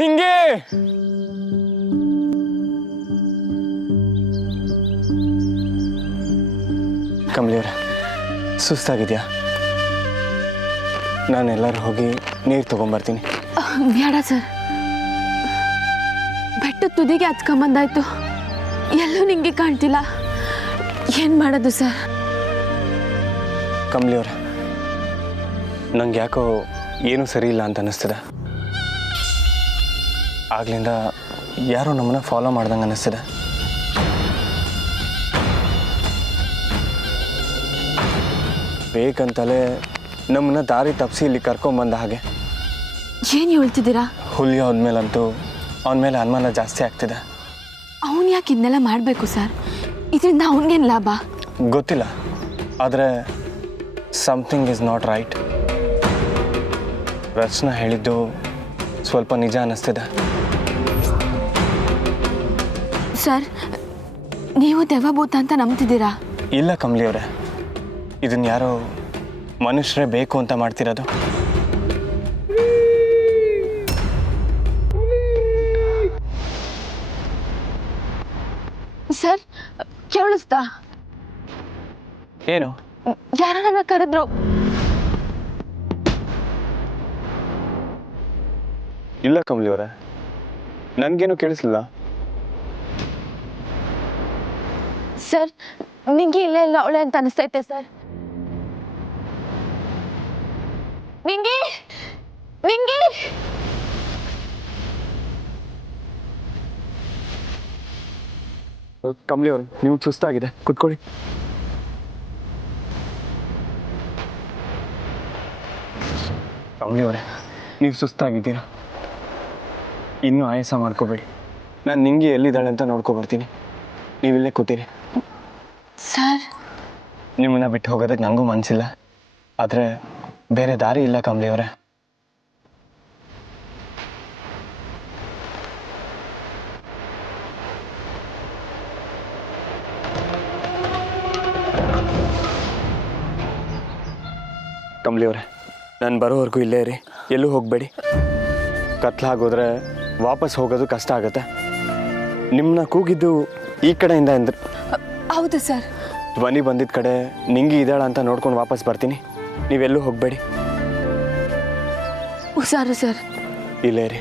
ನಿಂಗೆ ಕಮಲಿಯವ್ರ ಸುಸ್ತಾಗಿದ್ಯಾ? ನಾನೆಲ್ಲರೂ ಹೋಗಿ ನೀರು ತಗೊಂಬರ್ತೀನಿ. ಬೇಡ ಸರ್, ಬೆಟ್ಟ ತುದಿಗೆ ಹತ್ಕೊಂಬಂದಾಯ್ತು, ಎಲ್ಲೂ ನಿಂಗೆ ಕಾಣ್ತಿಲ್ಲ. ಏನು ಮಾಡೋದು ಸರ್? ಕಮಲಿಯವ್ರ, ನಂಗೆ ಯಾಕೋ ಏನೂ ಸರಿ ಇಲ್ಲ ಅಂತ ಅನ್ನಿಸ್ತದೆ. ಆಗ್ಲಿಂದ ಯಾರೋ ನಮ್ಮನ್ನ ಫಾಲೋ ಮಾಡ್ದಂಗೆ ಅನ್ನಿಸ್ತದೆ. ಬೇಕಂತಲೇ ನಮ್ಮನ್ನ ದಾರಿ ತಪ್ಪಿಸಿ ಇಲ್ಲಿ ಕರ್ಕೊಂಬಂದ ಹಾಗೆ. ಏನು ಹೇಳ್ತಿದ್ದೀರಾ? ಹುಲಿ ಹೋದ್ಮೇಲಂತೂ ಅವನ ಮೇಲೆ ಅನುಮಾನ ಜಾಸ್ತಿ ಆಗ್ತಿದೆ. ಅವನು ಯಾಕೆ ಇದನ್ನೆಲ್ಲ ಮಾಡಬೇಕು ಸರ್? ಇದರಿಂದ ಅವನಿಗೇನು ಲಾಭ? ಗೊತ್ತಿಲ್ಲ, ಆದರೆ ಸಮಥಿಂಗ್ ಈಸ್ ನಾಟ್ ರೈಟ್. ರಚನಾ ಹೇಳಿದ್ದು ಸ್ವಲ್ಪ ನಿಜ ಅನ್ನಿಸ್ತಿದೆ. ಸರ್, ನೀವು ದೆವ್ವಭೂತ ಅಂತ ನಂಬ್ತಿದ್ದೀರಾ? ಇಲ್ಲ ಕಮಲಿಯವರೇ, ಇದನ್ನು ಯಾರೋ ಮನುಷ್ಯರೇ ಬೇಕು ಅಂತ ಮಾಡ್ತಿರೋದು. ಸರ್, ಕೇಳಿಸ್ತಾ? ಏನು? ಯಾರೋ ನನ್ನ ಕರೆದ್ರು. ಇಲ್ಲ ಕಮಲಿಯವರೇ, ನನಗೇನು ಕೇಳಿಸ್ಲಿಲ್ಲ. ಸರ್, ನಿಂಗೆ ಇಲ್ಲ ಇಲ್ಲ ಅವಳೆ ಅಂತ ಅನಿಸ್ತೈತೆ ಸರ್. ನಿಂಗೆ ನಿಂಗೆ ಕಮಲಿಯವರು, ನೀವು ಸುಸ್ತಾಗಿದೆ, ಕುತ್ಕೊಳ್ಳಿ. ಕಮಲಿಯವರೇ, ನೀವು ಸುಸ್ತಾಗಿದ್ದೀರಾ, ಇನ್ನೂ ಆಯಾಸ ಮಾಡ್ಕೋಬೇಡಿ. ನಾನು ನಿಂಗೆ ಎಲ್ಲಿದ್ದಾಳೆ ಅಂತ ನೋಡ್ಕೊಬರ್ತೀನಿ. ನೀವಿಲ್ಲೇ ಕೂತೀರಿ. ಸರ್, ನಿಮ್ಮನ್ನ ಬಿಟ್ಟು ಹೋಗೋದಕ್ಕೆ ನನಗೂ ಮನಸ್ಸಿಲ್ಲ, ಆದರೆ ಬೇರೆ ದಾರಿ ಇಲ್ಲ ಕಮಲಿಯವರೇ. ಕಮಲಿಯವರೇ, ನಾನು ಬರೋವರೆಗೂ ಇಲ್ಲೇ ಇರಿ, ಎಲ್ಲೂ ಹೋಗಬೇಡಿ. ಕತ್ಲಾಗೋದ್ರೆ ವಾಪಸ್ ಹೋಗೋದು ಕಷ್ಟ ಆಗುತ್ತೆ. ನಿಮ್ಮನ್ನ ಕೂಗಿದ್ದು ಈ ಕಡೆಯಿಂದ ಅಂದ್ರೆ ಹೌದು ಸರ್. ಧ್ವನಿ ಬಂದಿದ್ದ ಕಡೆ ನಿಂಗೆ ಇದ್ದಾಳ ಅಂತ ನೋಡ್ಕೊಂಡು ವಾಪಸ್ ಬರ್ತೀನಿ. ನೀವೆಲ್ಲೂ ಹೋಗಬೇಡಿ. ಹುಷಾರು ಸರ್. ಇಲ್ಲೇ ಇರಿ.